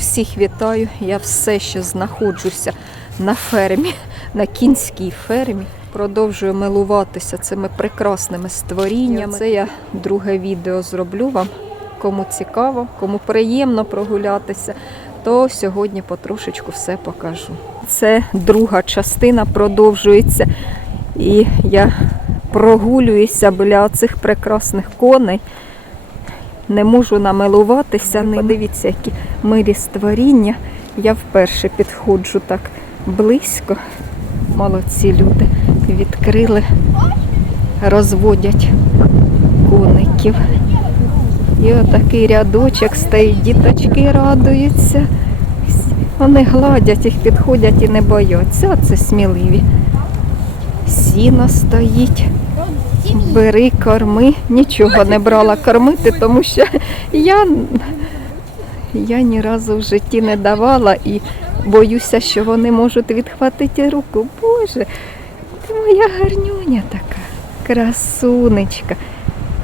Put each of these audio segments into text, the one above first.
Усіх вітаю. Я все ще знаходжуся на фермі, на кінській фермі. Продовжую милуватися цими прекрасними створіннями. Це я друге відео зроблю вам. Кому цікаво, кому приємно прогулятися, то сьогодні потрошечку все покажу. Це друга частина продовжується. І я прогулююся біля цих прекрасних коней. Не можу намилуватися ними. Подивіться, які милі створіння. Я вперше підходжу так близько. Молодці люди відкрили, розводять коників. І отакий рядочок стоїть, діточки радуються. Вони гладять їх, підходять і не бояться. Це сміливі. Сіно стоїть. Бери корми. Нічого не брала кормити, тому що я, я ні разу в житті не давала і боюся, що вони можуть відхватити руку. Боже, ти моя гарнюня така, красунечка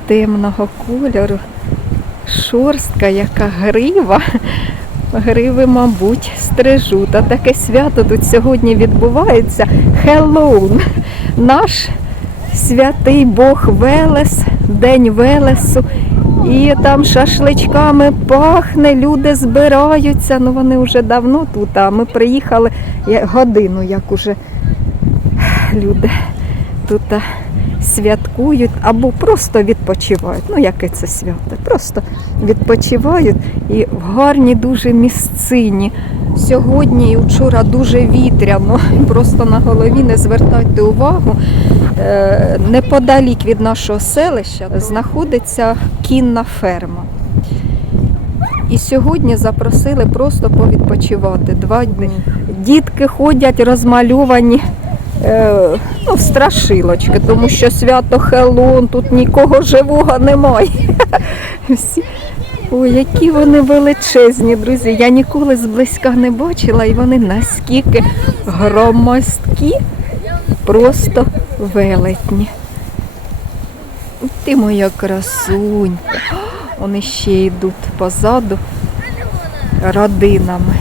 темного кольору, шорстка, яка грива. Гриви, мабуть, стрижуть. А таке свято тут сьогодні відбувається. Хеллоун. Наш святий Бог Велес, День Велесу. І там шашличками пахне, люди збираються. Ну вони вже давно тут, а ми приїхали годину, як уже люди тут святкують або просто відпочивають. Ну, яке це свято? Просто відпочивають і в гарній дуже місцині. Сьогодні і вчора дуже вітряно. Просто на голові не звертайте увагу. Е, Неподалік від нашого селища знаходиться кінна ферма. І сьогодні запросили просто повідпочивати два дні. Дітки ходять розмальовані ну, в страшилочки, тому що свято Хеллоун, тут нікого живого немає. Всі. Ой, які вони величезні, друзі. Я ніколи зблизька не бачила, і вони наскільки громоздкі, просто велетні. Ти моя красунька. Вони ще йдуть позаду родинами,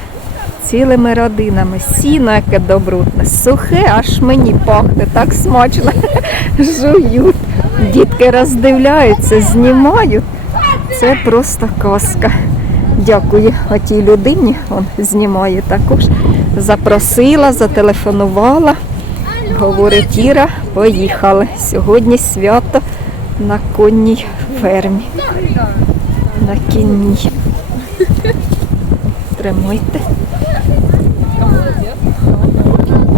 цілими родинами. Сіно яке добротне, сухе, аж мені пахне, так смачно жують. Дітки роздивляються, знімають. Це просто казка. Дякую отій людині, он знімає також. Запросила, зателефонувала. Говорить, Іра, поїхали. Сьогодні свято на конній фермі. На кінній. Тримайте.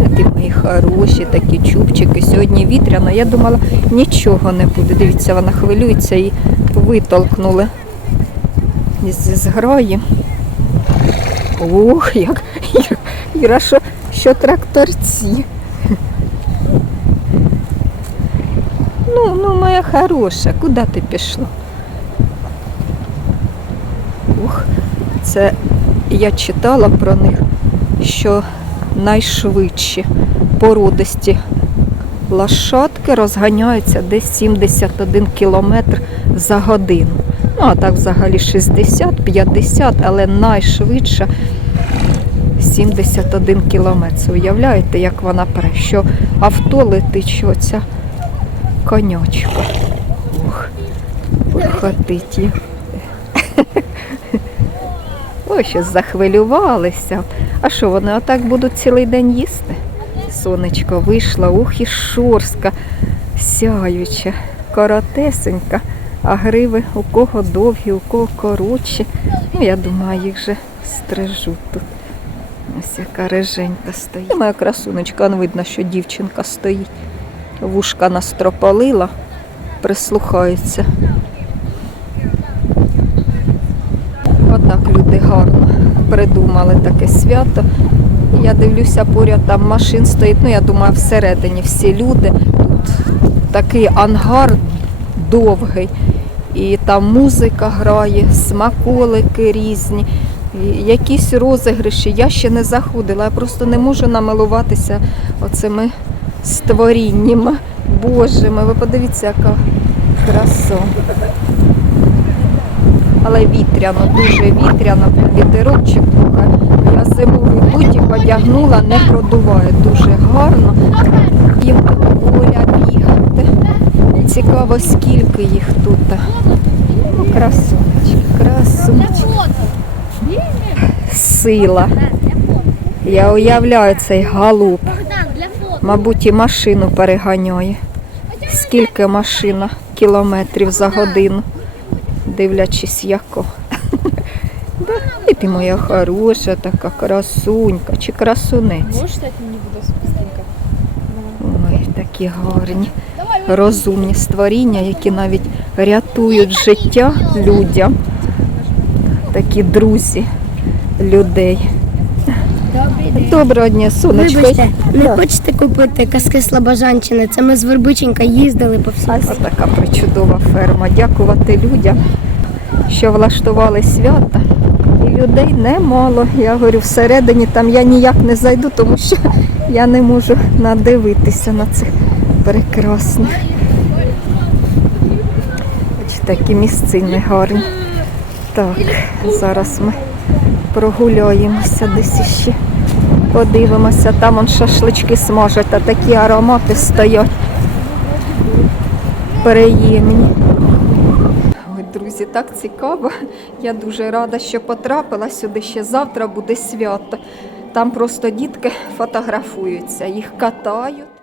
Такі мої хороші, такі чубчики. Сьогодні вітряно. Я думала, нічого не буде. Дивіться, вона хвилюється і витолкнули зі зграї. Ох, як Іра, що, що тракторці. Ну, ну, моя хороша, куди ти пішла? Ух, це я читала про них, що найшвидші породисті лошадки розганяються десь 71 кілометр за годину. Ну, а так взагалі 60-50, але найшвидша 71 кілометр. Уявляєте, як вона пере, що авто летить, що ця конячка. Ух, похотить її. Ой, щось захвилювалися. А що, вони отак будуть цілий день їсти? Сонечко вийшло, ух і шорстка, сяюча, коротесенька, а гриви у кого довгі, у кого коротші. Ну, я думаю, їх же стрижуть тут. Ось яка реженька стоїть. Моя красунечка, он видно, що дівчинка стоїть. Вушка настропалила, прислухається. Отак люди гарно придумали таке свято. Я дивлюся, поряд там машин стоїть. Ну, я думаю, всередині всі люди. Тут такий ангар довгий. І там музика грає, смаколики різні, якісь розіграші. Я ще не заходила, я просто не можу намилуватися оцими створіннями. Боже мой, ви подивіться, яка краса. Але вітряно, дуже вітряно, вітерочок трохи. Я зимовий бутік одягнула, не продуває. Дуже гарно. Їм тут воля бігати. Цікаво, скільки їх тут. Ну, красунечки. Сила. Я уявляю цей галуп. Мабуть, і машину переганяє. Скільки машина кілометрів за годину, дивлячись яко. І ти моя хороша, така красунька чи красунець. Можешь стать мне буду быстренько? Ой, такі гарні, розумні створіння, які навіть рятують життя людям. Такі друзі людей. Доброго дня, сонечко. Вибачте, не Да. хочете купити казки Слобожанщини? Це ми з Вербиченька їздили по всій. Ось така причудова ферма. Дякувати людям, що влаштували свята. І людей немало. Я говорю, всередині там я ніяк не зайду, тому що я не можу надивитися на цих прекрасних. Ось такі місцини гарні. Так, зараз ми прогуляємося десь іще. Подивимося, там он шашлички смажать, а такі аромати стоять приємні. Друзі, так цікаво. Я дуже рада, що потрапила сюди. Ще завтра буде свято. Там просто дітки фотографуються, їх катають.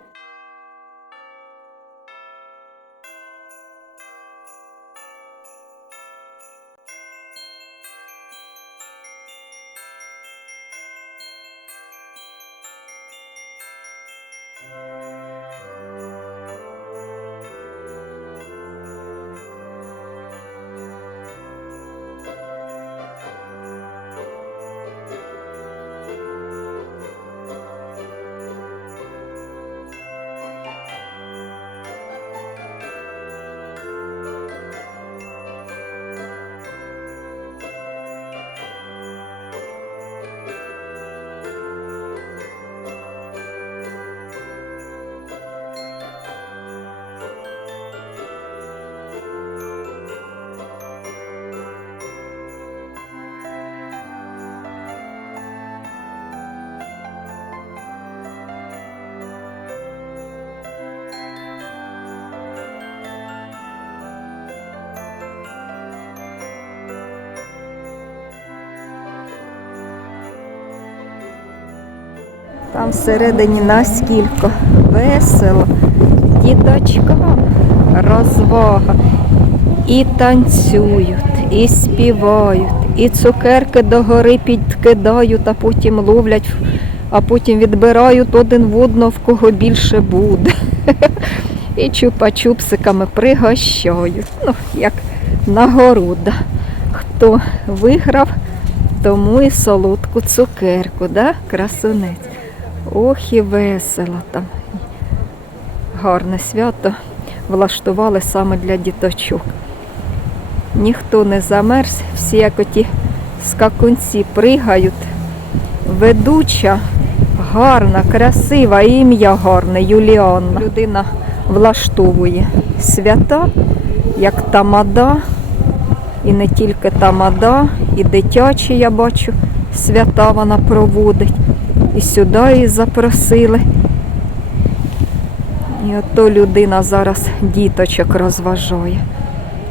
Там всередині наскільки весело, діточкам розвага. І танцюють, і співають, і цукерки догори підкидають, а потім ловлять, а потім відбирають один в одного, в кого більше буде. І чупа-чупсиками пригощають. Ну, як нагорода. Хто виграв, тому і солодку цукерку, да? красунець. Ох і весело там. Гарне свято влаштували саме для діточок. Ніхто не замерз, всі як оті скакунці пригають. Ведуча, гарна, красива, ім'я гарне, Юліанна. Людина влаштовує свята, як тамада, і не тільки тамада, і дитячі, я бачу, свята вона проводить. І сюди її запросили. І ото людина зараз діточок розважає.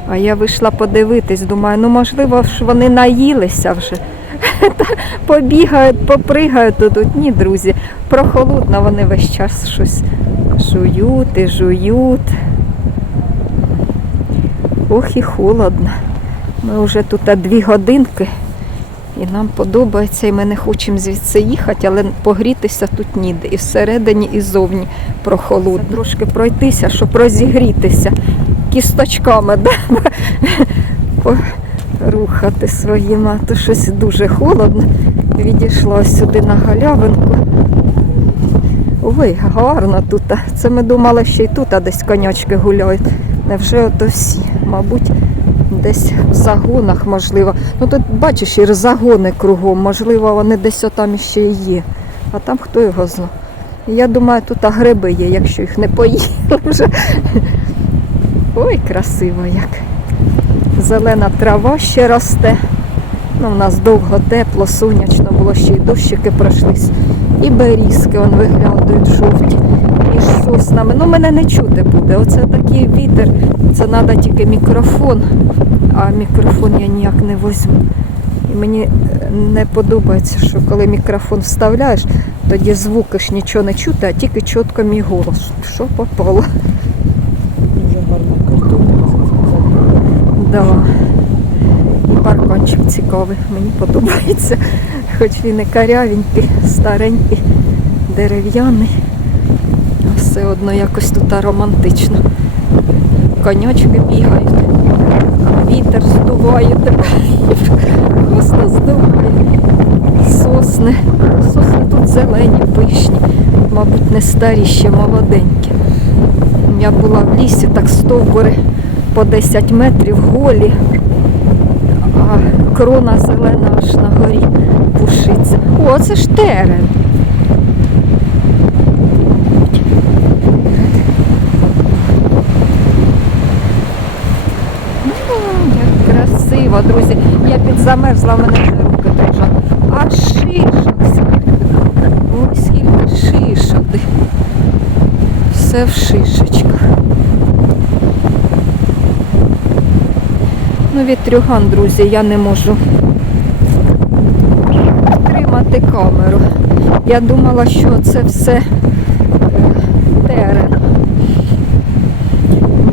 А я вийшла подивитись, думаю, ну можливо ж вони наїлися вже. Побігають, попригають тут. Ні, друзі, прохолодно вони весь час щось жують і жують. Ох і холодно. Ми вже тут дві годинки. І нам подобається, і ми не хочемо звідси їхати, але погрітися тут ніде. І всередині, і зовні прохолодно. Трошки пройтися, щоб розігрітися кісточками, да? порухати своїми, а то щось дуже холодно. Відійшла сюди на галявинку. Ой, гарно тут. Це ми думали, що й тут а десь конячки гуляють. Невже ото всі? Мабуть, десь в загонах, можливо. Ну тут бачиш, і загони кругом, можливо, вони десь отам іще і є. А там хто його знає. Я думаю, тут а гриби є, якщо їх не поїли вже. Ой, красиво як. Зелена трава ще росте. Ну, у нас довго тепло, сонячно було, ще й дощики пройшлись. І берізки он виглядають жовті. Між соснами. Ну, мене не чути буде. Оце такий вітер. Це треба тільки мікрофон, а мікрофон я ніяк не возьму. І мені е, не подобається, що коли мікрофон вставляєш, тоді звуки ж нічого не чути, а тільки чітко мій голос. Що попало. Дуже гарно картонниця. Да. І парканчик цікавий, мені подобається. Хоч він і карявенький, старенький, дерев'яний. Все одно якось тут романтично. Конячки бігають, вітер здуває тебе. Просто здуває. Сосни. Сосни тут зелені, пишні. Мабуть, не старі, ще молоденькі. Я була в лісі, так стовбури по 10 метрів голі, а крона зелена аж на горі пушиться. О, це ж терен. М, Як красиво, друзі. Я підзамерзла, в мене руки дрожать. А шишок скільки. Ой, скільки шишок. Все в шишечках. Ну, вітрюган, друзі, я не можу тримати камеру. Я думала, що це все е, терен.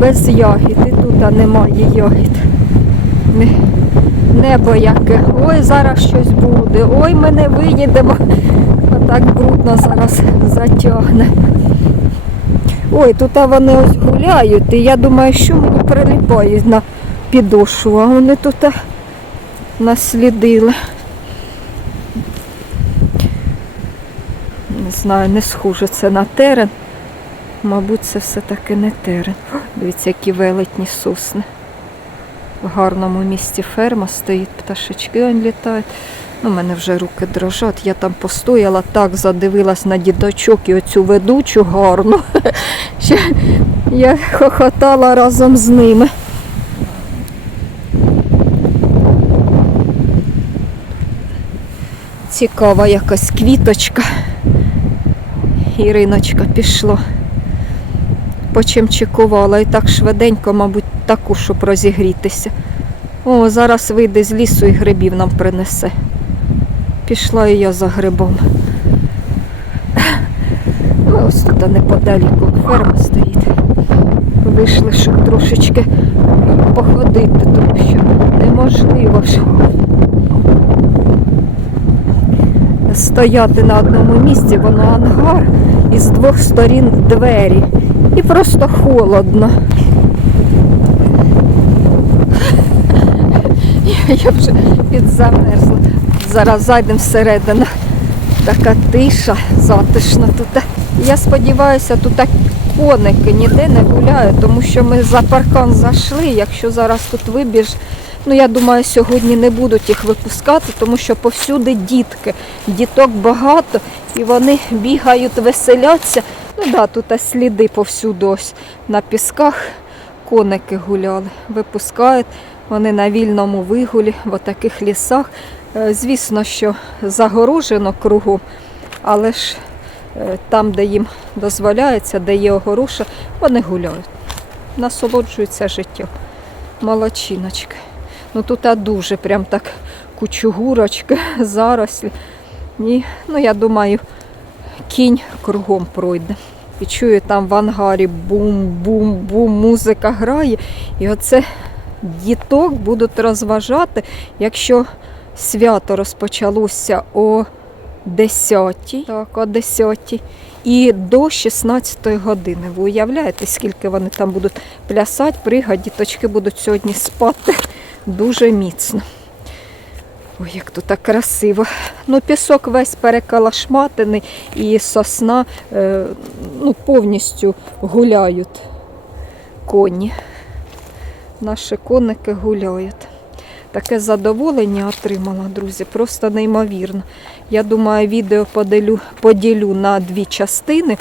Без ягід. І тут немає ягід. Не- Небо яке. Ой, зараз щось буде. Ой, ми не виїдемо. Отак брудно зараз затягне. Ой, тут вони ось гуляють, і я думаю, що мені приліпають на підошву, а вони тут наслідили. Не знаю, не схоже це на терен. Мабуть, це все-таки не терен. Дивіться, які велетні сосни. В гарному місці ферма стоїть, пташечки он літають. Ну, у мене вже руки дрожать. Я там постояла, так задивилась на дідочок і оцю ведучу гарну. Ще я хохотала разом з ними. Цікава якась квіточка. Іриночка пішло. Почимчикувала і так швиденько, мабуть, таку, щоб розігрітися. О, зараз вийде з лісу і грибів нам принесе. Пішла і я за грибом. Ось тут неподалеку ферма стоїть. Вийшли, щоб трошечки походити, тому що неможливо ж стояти на одному місці, воно ангар і з двох сторін двері. І просто холодно. Я вже підзамерзла. Зараз зайдемо всередину. Така тиша, затишна тут. Я сподіваюся, тут так коники ніде не гуляють, тому що ми за паркан зайшли. Якщо зараз тут вибіж, ну я думаю, сьогодні не будуть їх випускати, тому що повсюди дітки. Діток багато і вони бігають, веселяться. Ну да, тут сліди повсюду ось на пісках коники гуляли, випускають. Вони на вільному вигулі в таких лісах. Е, Звісно, що загорожено кругом, але ж е, там, де їм дозволяється, де є огоруша, вони гуляють. Насолоджуються життям. Молодчиночки. Ну тут а дуже прям так кучугурочки, зарослі. Ні, ну я думаю, кінь кругом пройде. І чую там в ангарі бум-бум-бум, музика грає. І оце діток будуть розважати, якщо свято розпочалося о 10, так, о 10 і до 16 години. Ви уявляєте, скільки вони там будуть плясати, пригати, діточки будуть сьогодні спати дуже міцно. Ой, як тут так красиво. Ну, пісок весь перекалашматений і сосна е, ну, повністю гуляють коні. Наші коники гуляють. Таке задоволення отримала, друзі, просто неймовірно. Я думаю, відео поділю, поділю на дві частини.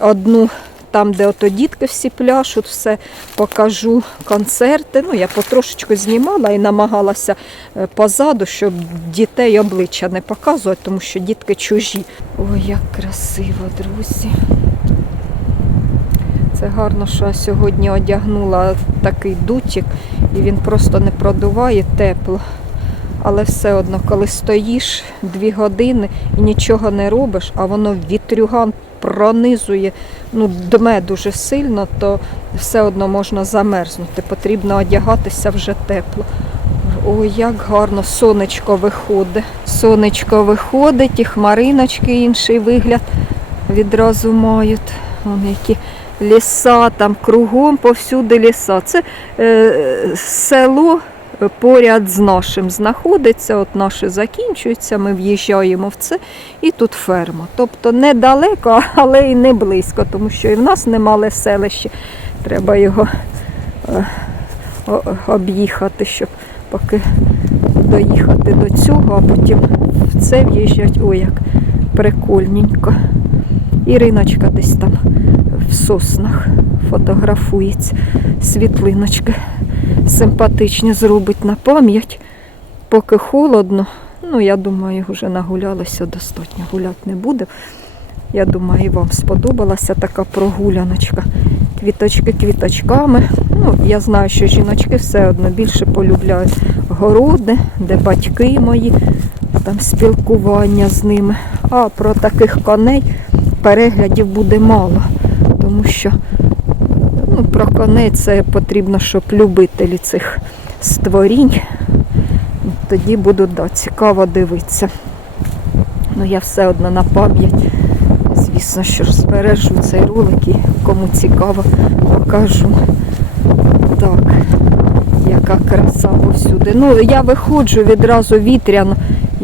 Одну там, де ото дітки всі пляшуть, все покажу концерти. Ну, я потрошечку знімала і намагалася е, позаду, щоб дітей обличчя не показувати, тому що дітки чужі. Ой, як красиво, друзі. Це гарно, що я сьогодні одягнула такий дутік, і він просто не продуває тепло. Але все одно, коли стоїш дві години і нічого не робиш, а воно вітрюган пронизує, ну, дме дуже сильно, то все одно можна замерзнути. Потрібно одягатися вже тепло. Ой, як гарно сонечко виходить. Сонечко виходить, і хмариночки інший вигляд відразу мають. Вон які ліса, там кругом повсюди ліса. Це е, село поряд з нашим знаходиться, от наше закінчується, ми в'їжджаємо в це, і тут ферма. Тобто недалеко, але і не близько, тому що і в нас немале селище. Треба його е, об'їхати, щоб поки доїхати до цього, а потім в це в'їжджать. Ой, як прикольненько. Іриночка десь там в соснах фотографується. Світлиночки симпатичні зробить на пам'ять. Поки холодно, ну я думаю, вже нагулялися достатньо. Гуляти не буде. Я думаю, вам сподобалася така прогуляночка. Квіточки квіточками. Ну, я знаю, що жіночки все одно більше полюбляють городи, де батьки мої, там спілкування з ними. А про таких коней переглядів буде мало, тому що ну, про коней це потрібно, щоб любителі цих створінь. Тоді буду да, цікаво дивитися. Ну, я все одно на пам'ять. Звісно, що ж збережу цей ролик і кому цікаво покажу. Так, яка краса повсюди. Ну, я виходжу відразу вітряно.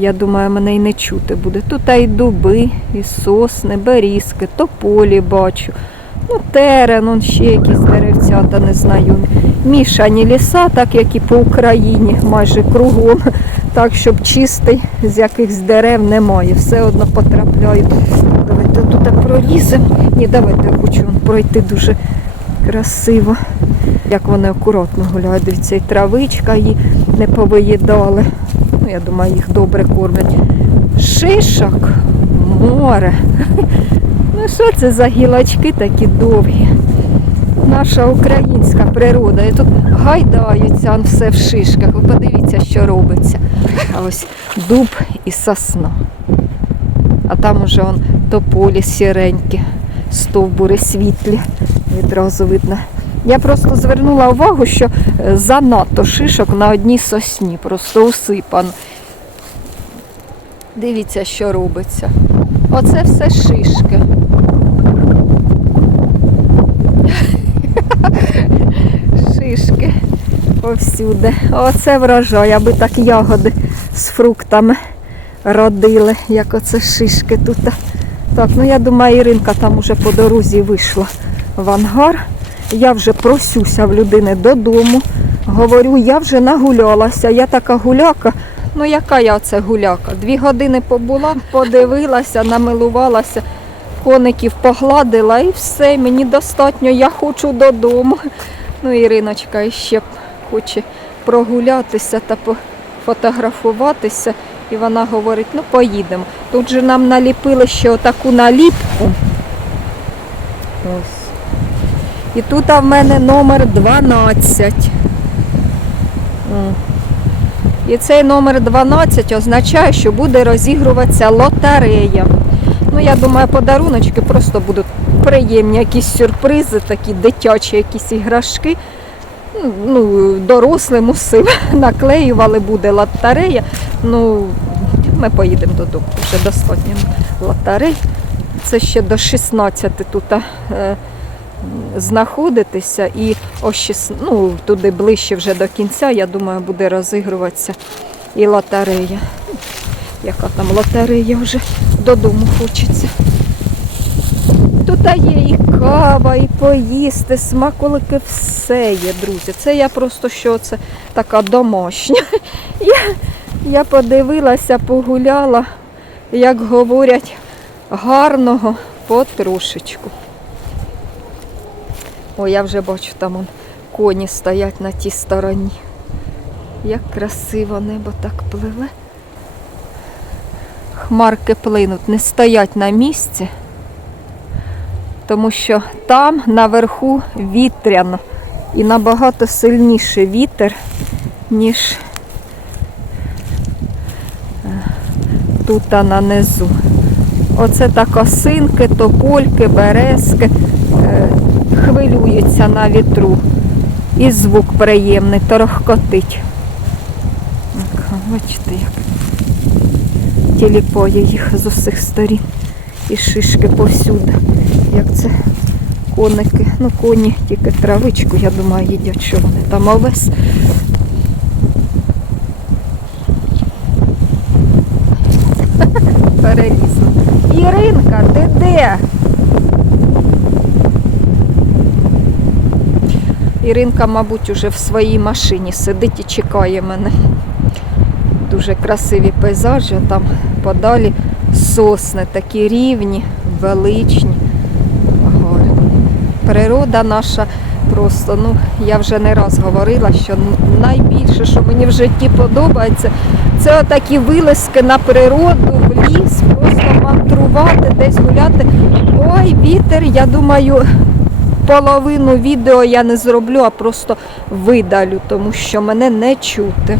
Я думаю, мене й не чути буде. Тут і дуби, і сосни, берізки, тополі бачу. Ну, терен, он ще якісь деревцята незнайомі. Мішані ліса, так як і по Україні, майже кругом. Так, щоб чистий з якихось дерев немає. Все одно потрапляю. Давайте тут проліземо. Ні, давайте я хочу пройти дуже красиво. Як вони акуратно гуляють. Дивіться, і травичка її не повиїдали. Я думаю, їх добре кормлять. Шишок, море. Ну що це за гілочки такі довгі? Наша українська природа. І тут гайдаються все в шишках. Ви подивіться, що робиться. А ось дуб і сосна. А там уже он тополі сіренькі, стовбури світлі. Відразу видно. Я просто звернула увагу, що е, занадто шишок на одній сосні, просто усипано. Дивіться, що робиться. Оце все шишки. Шишки повсюди. Оце врожай, аби так ягоди з фруктами родили, як оце шишки тут. Так, ну я думаю, Іринка там уже по дорозі вийшла в ангар. Я вже просюся в людини додому. Говорю, я вже нагулялася, я така гуляка. Ну яка я це гуляка? Дві години побула, подивилася, намилувалася, коників погладила і все, мені достатньо, я хочу додому. Ну, Іриночка ще хоче прогулятися та пофотографуватися. І вона говорить, ну поїдемо. Тут же нам наліпили ще отаку наліпку. Ось. І тут в мене номер 12. І цей номер 12 означає, що буде розігруватися лотерея. Ну, я думаю, подаруночки просто будуть приємні, якісь сюрпризи, такі дитячі якісь іграшки. Ну, дорослим усім наклеювали, буде лотерея. Ну, ми поїдемо додому, вже достатньо лотерей. Це ще до 16 тут е, знаходитися і о 6, ну, туди ближче вже до кінця, я думаю, буде розігруватися і лотерея. Яка там лотерея вже додому хочеться. Тут є і кава, і поїсти, смаколики, все є, друзі. Це я просто що це така домашня. Я, я подивилася, погуляла, як говорять, гарного потрошечку. О, я вже бачу, там он, коні стоять на тій стороні. Як красиво небо так пливе. Хмарки плинуть, не стоять на місці, тому що там наверху вітряно і набагато сильніший вітер, ніж е, тут на низу. Оце так осинки, топольки, березки хвилюються на вітру. І звук приємний, торохкотить. Бачите, як тіліпає їх з усіх сторін. І шишки повсюди. Як це коники. Ну, коні тільки травичку, я думаю, їдять, що вони там овес. Перелізла. Іринка, ти де? Іринка, мабуть, уже в своїй машині сидить і чекає мене. Дуже красиві пейзажі, а там подалі сосни, такі рівні, величні, гарні. Природа наша просто, ну, я вже не раз говорила, що найбільше, що мені в житті подобається, це отакі вилазки на природу, в ліс, просто мандрувати, десь гуляти. Ой, вітер, я думаю, половину відео я не зроблю, а просто видалю, тому що мене не чути.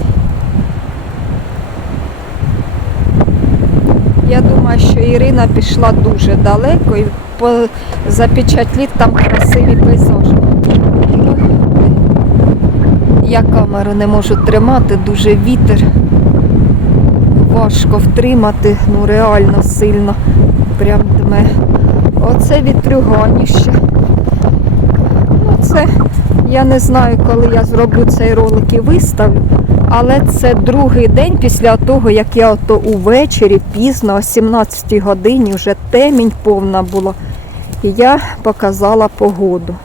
Я думаю, що Ірина пішла дуже далеко і запечатліть там красиві пейзажі. Я камеру не можу тримати, дуже вітер. Важко втримати, ну реально сильно. Прям дме. Оце вітрюганіще. Це я не знаю, коли я зроблю цей ролик і виставлю. Але це другий день після того, як я ото увечері, пізно, о 17 годині, вже темінь повна була. І я показала погоду.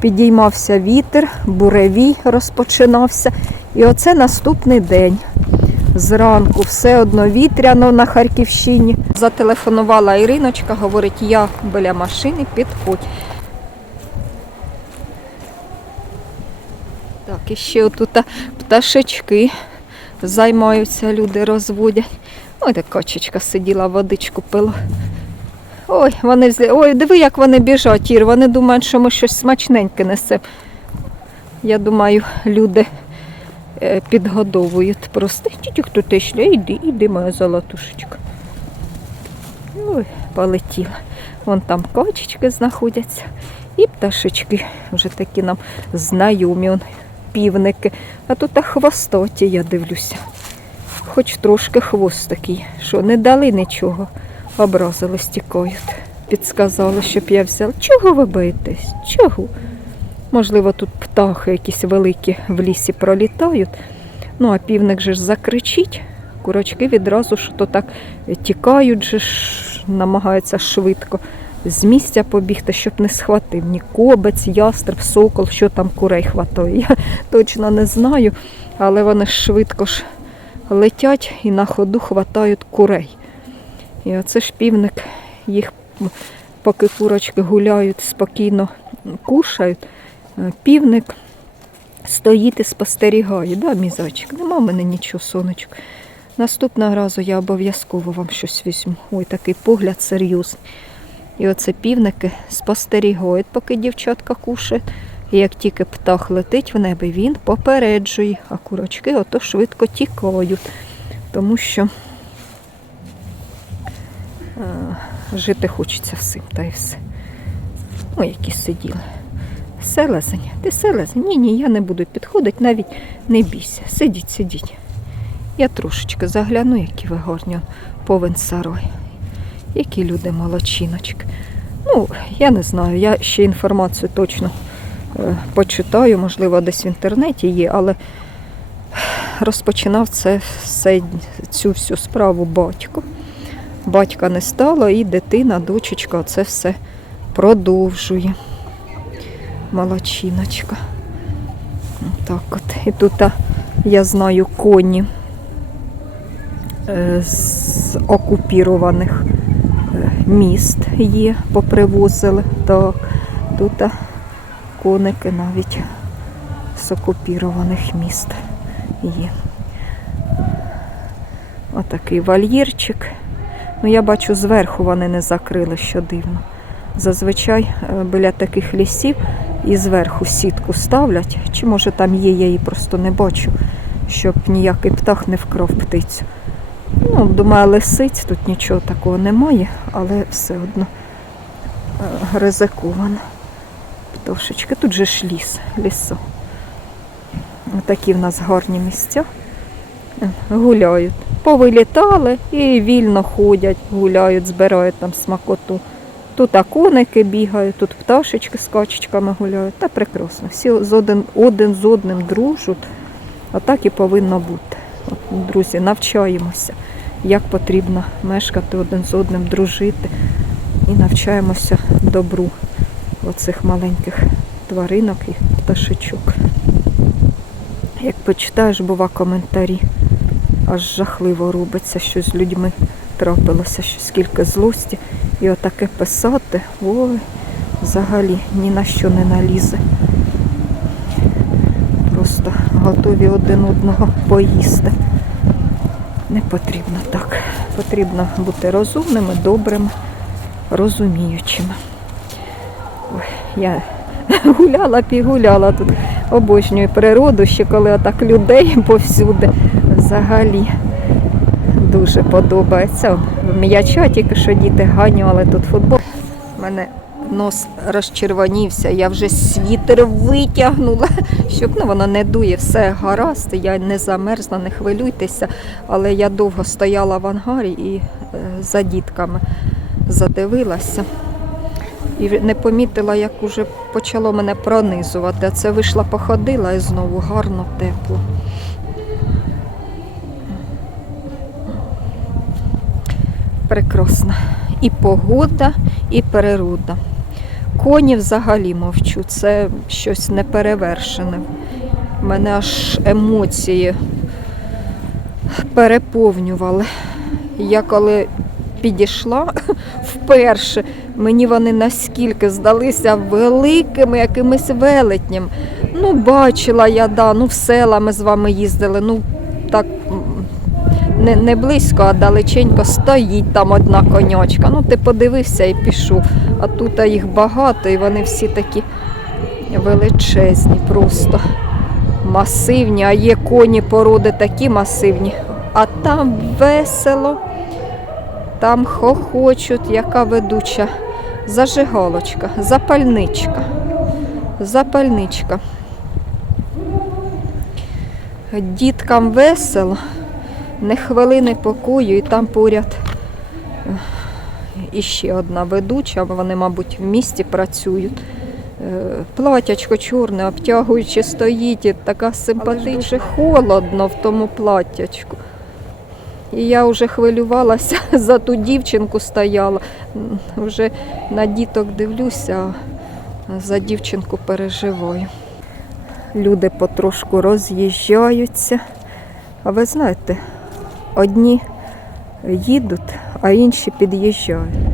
Підіймався вітер, буревій розпочинався. І оце наступний день. Зранку все одно вітряно на Харківщині. Зателефонувала Іриночка, говорить, я біля машини, підходь. Так, і ще отут пташечки займаються, люди розводять. Ой, так качечка сиділа, водичку пила. Ой, вони. Ой, диви, як вони біжать, Ір. Вони думають, що ми щось смачненьке несемо. Я думаю, люди е, підгодовують просто. Тітю, хто йшли, іди, іди, моя золотушечка. Ой, полетіла. Вон там качечки знаходяться. І пташечки вже такі нам знайомі, півники. А тут а хвостоті, я дивлюся. Хоч трошки хвост такий, що не дали нічого, образились тікають. Підсказали, щоб я взяла. Чого ви боїтесь? Чого? Можливо, тут птахи якісь великі в лісі пролітають. Ну, а півник же ж закричить, курочки відразу ж то так тікають, же ж, намагаються швидко з місця побігти, щоб не схватив ні кобець, ястреб, сокол, що там курей хватає. Я точно не знаю, але вони швидко ж летять і на ходу хватають курей. І оце ж півник їх, поки курочки гуляють, спокійно кушають. е, Півник стоїть і спостерігає. Да, мій? Нема в мене нічого, сонечко. Наступного разу я обов'язково вам щось візьму. Ой, такий погляд серйозний. І оце півники спостерігають, поки дівчатка кушає. І як тільки птах летить в небі, він попереджує, а курочки ото швидко тікають, тому що е, жити хочеться всім, та й все. Ой, які сиділи. Селезень, ти селезень? Ні, ні, я не буду підходити, навіть не бійся. Сидіть, сидіть. Я трошечки загляну, які ви гарні, повен сарой. Які люди молодчиночки. Ну, я не знаю, я ще інформацію точно е, почитаю, можливо, десь в інтернеті є, але розпочинав це все, цю всю справу батько. Батька не стало, і дитина, дочечка, це все продовжує. Молодчиночка. Так от. І тут я знаю коні е, з окупірованих міст є, попривозили. Так, тут коники навіть з окупірованих міст є. Отакий вольєрчик. Ну, я бачу, зверху вони не закрили, що дивно. Зазвичай е, біля таких лісів і зверху сітку ставлять. Чи може там є, я її просто не бачу, щоб ніякий птах не вкрав птицю. Ну, думаю, лисиць тут нічого такого немає, але все одно е, ризиковано. Пташечки. Тут же ж ліс, лісо. Такі в нас гарні місця. Гуляють. Повилітали і вільно ходять, гуляють, збирають там смакоту. Тут коники бігають, тут пташечки з качечками гуляють. Та прекрасно. Всі з один, один з одним дружать. А так і повинно бути. Друзі, навчаємося, як потрібно мешкати один з одним, дружити. І навчаємося добру оцих маленьких тваринок і пташечок. Як почитаєш, бува коментарі, аж жахливо робиться, що з людьми трапилося, що скільки злості. І отаке писати, ой, взагалі ні на що не налізе. Готові один одного поїсти. Не потрібно так. Потрібно бути розумними, добрими, розуміючими. Ой, я гуляла, пігуляла тут. Обожнюю природу, ще коли отак людей повсюди. Взагалі дуже подобається. В м'яча тільки що діти ганяли тут футбол. Мене нос розчервонівся, я вже світер витягнула, щоб ну, воно не дує, все гаразд, я не замерзла, не хвилюйтеся. Але я довго стояла в ангарі і е, за дітками задивилася. І не помітила, як уже почало мене пронизувати. А це вийшла, походила і знову гарно, тепло. Прекрасна. І погода, і природа. Коні взагалі мовчу, це щось неперевершене. У мене аж емоції переповнювали. Я коли підійшла вперше, мені вони наскільки здалися великими якимись велетням. Ну, бачила я, да, ну в села ми з вами їздили, ну так не, не близько, а далеченько стоїть там одна конячка. Ну, ти подивився і пішов. А тут їх багато, і вони всі такі величезні, просто масивні, а є коні породи такі масивні. А там весело, там хохочуть, яка ведуча зажигалочка, запальничка. Запальничка. Діткам весело, не хвилини покою, і там поряд е, іще одна ведуча, вони, мабуть, в місті працюють. Е, Платячко чорне, обтягуючи стоїть, і така симпатична. Холодно в тому платтячку. І я вже хвилювалася за ту дівчинку стояла. Вже на діток дивлюся, а за дівчинку переживаю. Люди потрошку роз'їжджаються. А ви знаєте, одні їдуть, а інші під'їжджають.